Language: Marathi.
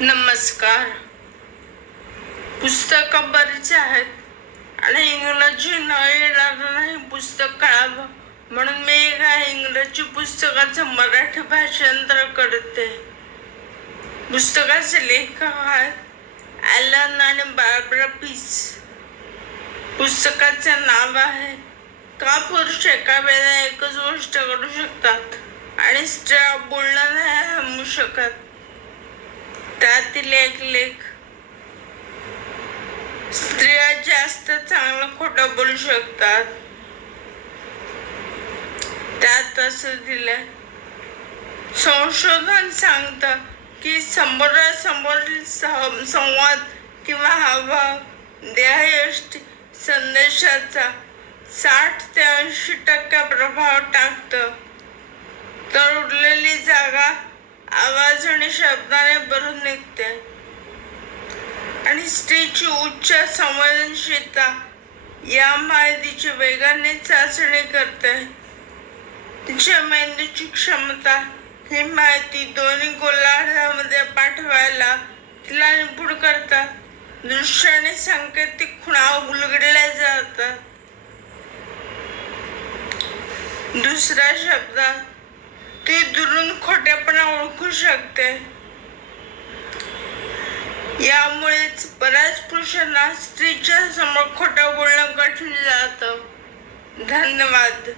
नमस्कार. पुस्तकं बरीच आहेत आणि इंग्रजी न येणार नाही पुस्तक कळावं म्हणून मी एका इंग्रजी पुस्तकाचं मराठी भाषांतर करते. पुस्तकाचे लेखक आहेत ॲलन आणि बार्बरा पीस. पुस्तकाचे नाव आहे का पुरुष एका वेळेला एकच गोष्ट करू शकतात आणि स्त्रिया बोलणं नाही थांबू शकत. त्यातील एक लेख, स्त्रिया जास्त चांगलं खोटं बोलू शकतात. त्यात असं दिलंय, संशोधन सांगतं की समोरासमोरील संवाद किंवा हावभाव देहयष्टी संदेशाचा 60 ते 80% प्रभाव टाकतं, तर उरलेली जागा आवाज आणि शब्दाने भरून निघते. आणि स्त्रीची उच्च संवेदनशीलता या माहितीची वेगाने चाचणी करते. तिच्या मेंदूची क्षमता ही माहिती दोन्ही गोलार्धामध्ये पाठवायला तिला निपुण करतात. दृश्य आणि सांकेतिक खुणा उलगडल्या जातात. दुसऱ्या शब्दात ती दुरून खोटेपणा ओळखू शकते. यामुळेच बऱ्याच पुरुषांना स्त्रीच्या समोर खोटं बोलणं कठीण जातं. धन्यवाद.